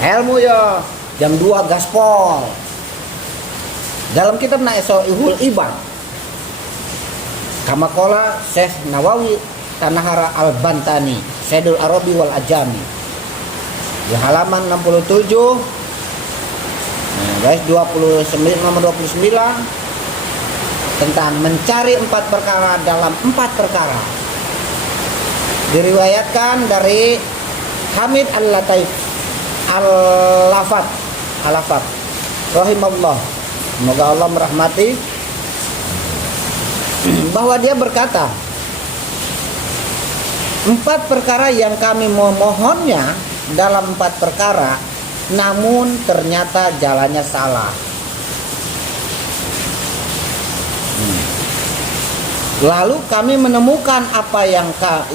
ilmu ya jam 2 gaspol. Dalam kitab Naisahul Ibad kama qala Syekh Nawawi Tanahara Al-Bantani Sayyidul Arabi wal Ajami di halaman 67 guys 29 nomor 29 tentang mencari 4 perkara dalam 4 perkara. Diriwayatkan dari Hamid Al-Lataif Al-Lafat rahimahullah, semoga Allah merahmati, bahwa dia berkata 4 perkara yang kami memohonnya dalam 4 perkara, namun ternyata jalannya salah. Lalu kami menemukan apa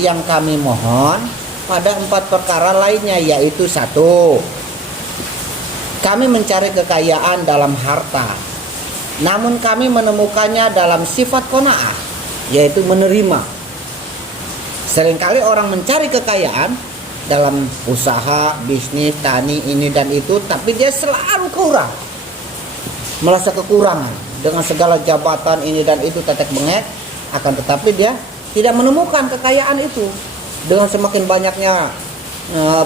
yang kami mohon pada 4 perkara lainnya, yaitu 1. Kami mencari kekayaan dalam harta, namun kami menemukannya dalam sifat qanaah, yaitu menerima. Seringkali orang mencari kekayaan dalam usaha, bisnis, tani, ini dan itu, tapi dia selalu kurang, merasa kekurangan dengan segala jabatan ini dan itu, tetek bengek, akan tetapi dia tidak menemukan kekayaan itu. Dengan semakin banyaknya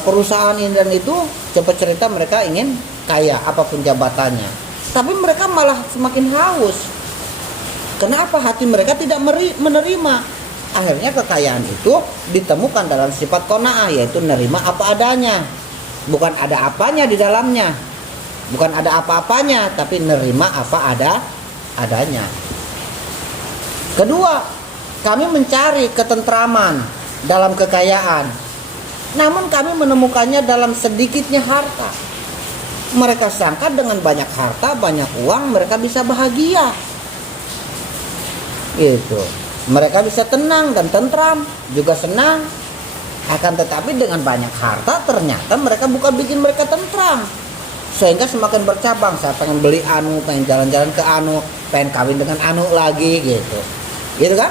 perusahaan ini dan itu, cepat cerita mereka ingin kaya apapun jabatannya, tapi mereka malah semakin haus. Kenapa? Hati mereka tidak menerima. Akhirnya kekayaan itu ditemukan dalam sifat qanaah, yaitu nerima apa adanya. Bukan ada apanya di dalamnya, bukan ada apa-apanya, tapi nerima apa adanya. Kedua, kami mencari ketentraman dalam kekayaan, namun kami menemukannya dalam sedikitnya harta. Mereka sangka dengan banyak harta, banyak uang, mereka bisa bahagia. Gitu. Mereka bisa tenang dan tentram, juga senang. Akan tetapi dengan banyak harta ternyata mereka bukan bikin mereka tentram. Sehingga semakin bercabang, saya pengen beli anu, pengen jalan-jalan ke anu, pengen kawin dengan anu lagi gitu. Gitu kan?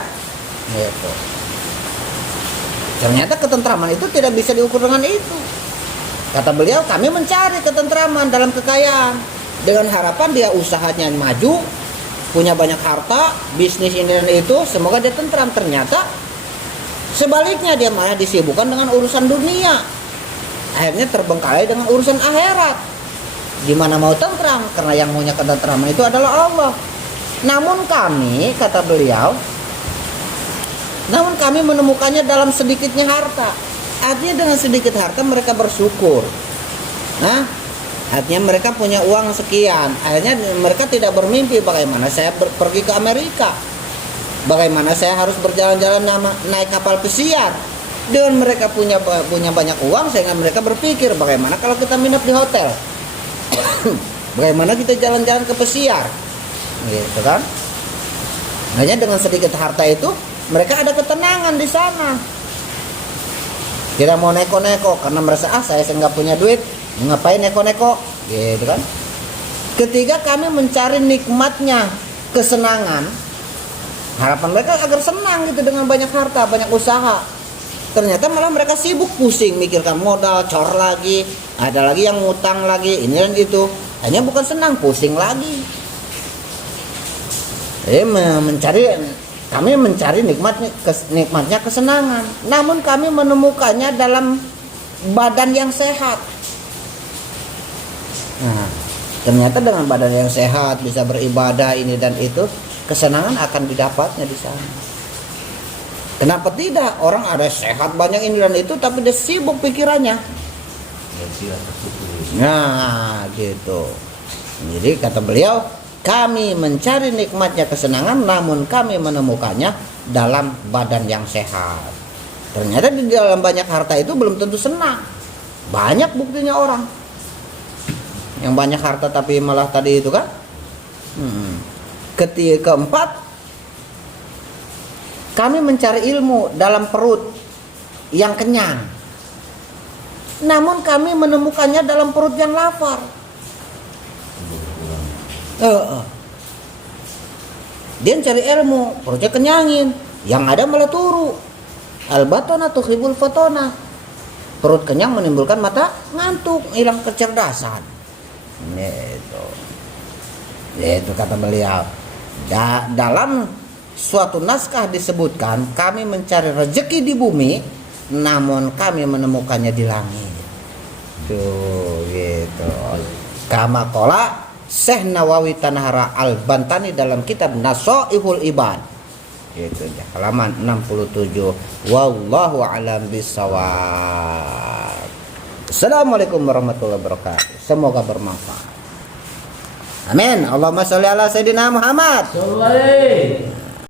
Gitu. Ternyata ketentraman itu tidak bisa diukur dengan itu. Kata beliau, kami mencari ketentraman dalam kekayaan dengan harapan dia usahanya maju, punya banyak harta, bisnis ini dan itu, semoga dia tentram. Ternyata sebaliknya, dia malah disibukkan dengan urusan dunia. Akhirnya terbengkalai dengan urusan akhirat. Gimana mau tentram? Karena yang punya ketentraman itu adalah Allah. Namun kami, kata beliau, namun kami menemukannya dalam sedikitnya harta. Artinya dengan sedikit harta mereka bersyukur. Nah, artinya mereka punya uang sekian. Akhirnya mereka tidak bermimpi bagaimana saya pergi ke Amerika, bagaimana saya harus berjalan-jalan naik kapal pesiar. Dengan mereka punya banyak uang, sehingga mereka berpikir bagaimana kalau kita nginep di hotel, bagaimana kita jalan-jalan ke pesiar, gitu kan? Hanya dengan sedikit harta itu mereka ada ketenangan di sana. Tidak mau neko-neko karena merasa saya nggak punya duit, ngapain neko-neko, gitu kan? Ketiga, kami mencari nikmatnya kesenangan. Harapan mereka agar senang gitu dengan banyak harta, banyak usaha. Ternyata malah mereka sibuk pusing mikirkan modal, cor lagi, ada lagi yang ngutang lagi, ini dan itu. Hanya bukan senang, pusing lagi. Jadi kami mencari nikmatnya kesenangan, namun kami menemukannya dalam badan yang sehat. Nah, ternyata dengan badan yang sehat bisa beribadah ini dan itu, kesenangan akan didapatnya di sana. Kenapa tidak? Orang ada sehat banyak ini dan itu, tapi dia sibuk pikirannya. Nah, gitu. Jadi kata beliau, kami mencari nikmatnya kesenangan, namun kami menemukannya dalam badan yang sehat. Ternyata di dalam banyak harta itu belum tentu senang. Banyak buktinya orang yang banyak harta tapi malah tadi itu kan. Keempat, kami mencari ilmu dalam perut yang kenyang, namun kami menemukannya dalam perut yang lapar. Dia cari ilmu, perutnya kenyangin, yang ada malah turu. Al-batona tuhibbul fatona. Perut kenyang menimbulkan mata ngantuk, hilang kecerdasan. Itu kata beliau. Dalam suatu naskah disebutkan, kami mencari rezeki di bumi, namun kami menemukannya di langit. Tuh gitu. Kama qala Syekh Nawawi Tanahara Al-Bantani dalam kitab Nasaihul Ibad. Gitu ya, halaman 67. Wallahu a'lam bishawab. Assalamualaikum warahmatullahi wabarakatuh. Semoga bermanfaat. Amin. Allahumma sholli ala sayyidina Muhammad. Sholli.